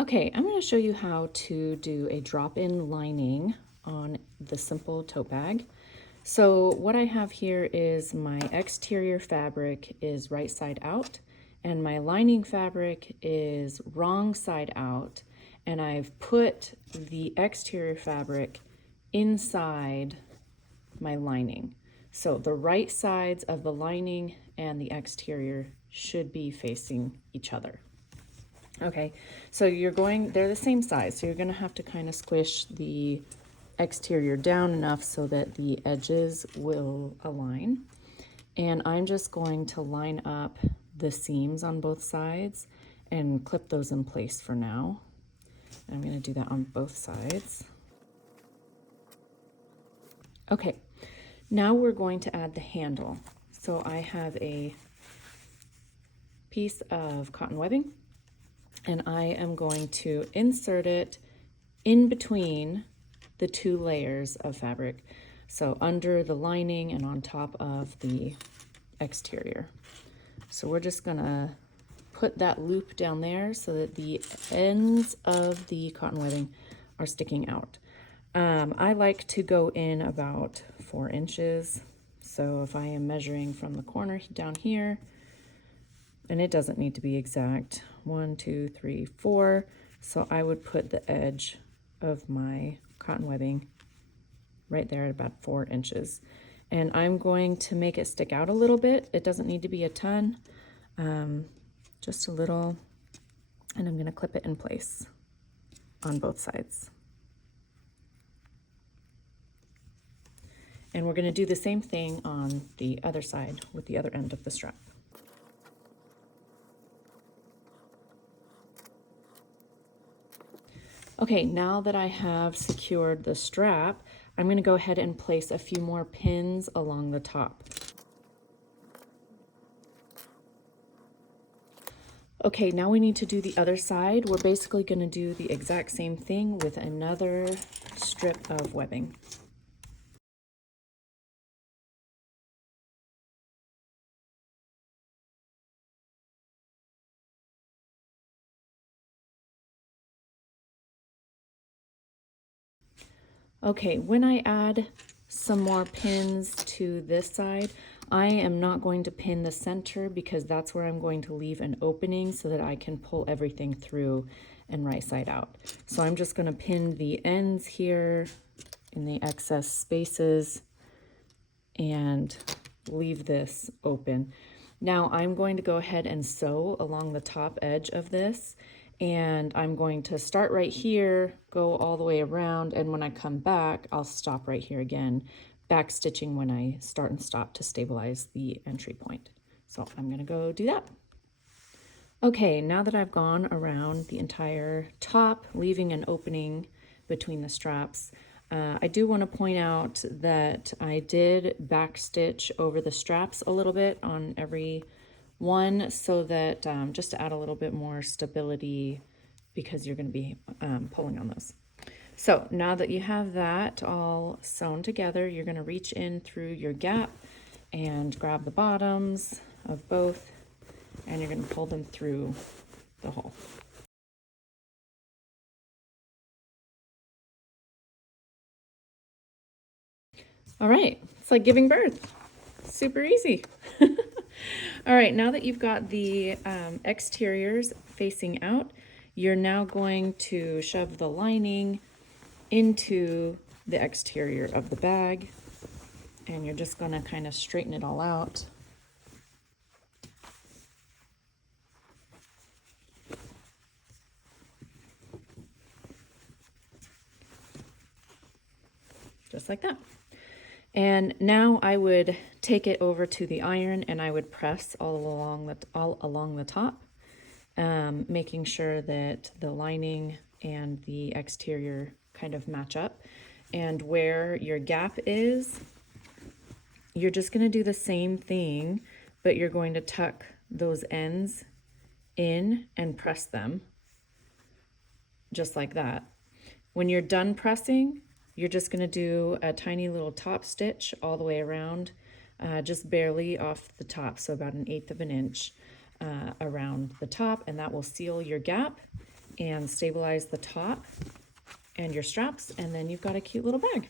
Okay, I'm going to show you how to do a drop-in lining on the simple tote bag. So what I have here is my exterior fabric is right side out and my lining fabric is wrong side out, and I've put the exterior fabric inside my lining. So the right sides of the lining and the exterior should be facing each other. Okay, so they're the same size, so you're gonna have to kind of squish the exterior down enough so that the edges will align. And I'm just going to line up the seams on both sides and clip those in place for now. And I'm gonna do that on both sides. Okay, now we're going to add the handle. So I have a piece of cotton webbing, and I am going to insert it in between the two layers of fabric. So under the lining and on top of the exterior. So we're just gonna put that loop down there so that the ends of the cotton webbing are sticking out. I like to go in about 4 inches. So if I am measuring from the corner down here, and it doesn't need to be exact, 1, 2, 3, 4. So I would put the edge of my cotton webbing right there at about 4 inches. And I'm going to make it stick out a little bit. It doesn't need to be a ton, just a little. And I'm gonna clip it in place on both sides. And we're gonna do the same thing on the other side with the other end of the strap. Okay, now that I have secured the strap, I'm going to go ahead and place a few more pins along the top. Okay, now we need to do the other side. We're basically going to do the exact same thing with another strip of webbing. Okay, when I add some more pins to this side, I am not going to pin the center because that's where I'm going to leave an opening so that I can pull everything through and right side out. So I'm just going to pin the ends here in the excess spaces and leave this open. Now I'm going to go ahead and sew along the top edge of this, and I'm going to start right here, go all the way around, and when I come back, I'll stop right here again, back stitching when I start and stop to stabilize the entry point. So I'm gonna go do that. Okay, now that I've gone around the entire top, leaving an opening between the straps, I do want to point out that I did back stitch over the straps a little bit on every one so that just to add a little bit more stability because you're going to be pulling on those. So now that you have that all sewn together, you're going to reach in through your gap and grab the bottoms of both, and you're going to pull them through the hole. All right, it's like giving birth. Super easy. All right, now that you've got the exteriors facing out, you're now going to shove the lining into the exterior of the bag, and you're just going to kind of straighten it all out. Just like that. And now I would take it over to the iron and I would press all along the top, making sure that the lining and the exterior kind of match up. And where your gap is, you're just going to do the same thing, but you're going to tuck those ends in and press them just like that. When you're done pressing, you're just going to do a tiny little top stitch all the way around, just barely off the top, so about 1/8 of an inch around the top, and that will seal your gap. and stabilize the top and your straps, and then you've got a cute little bag.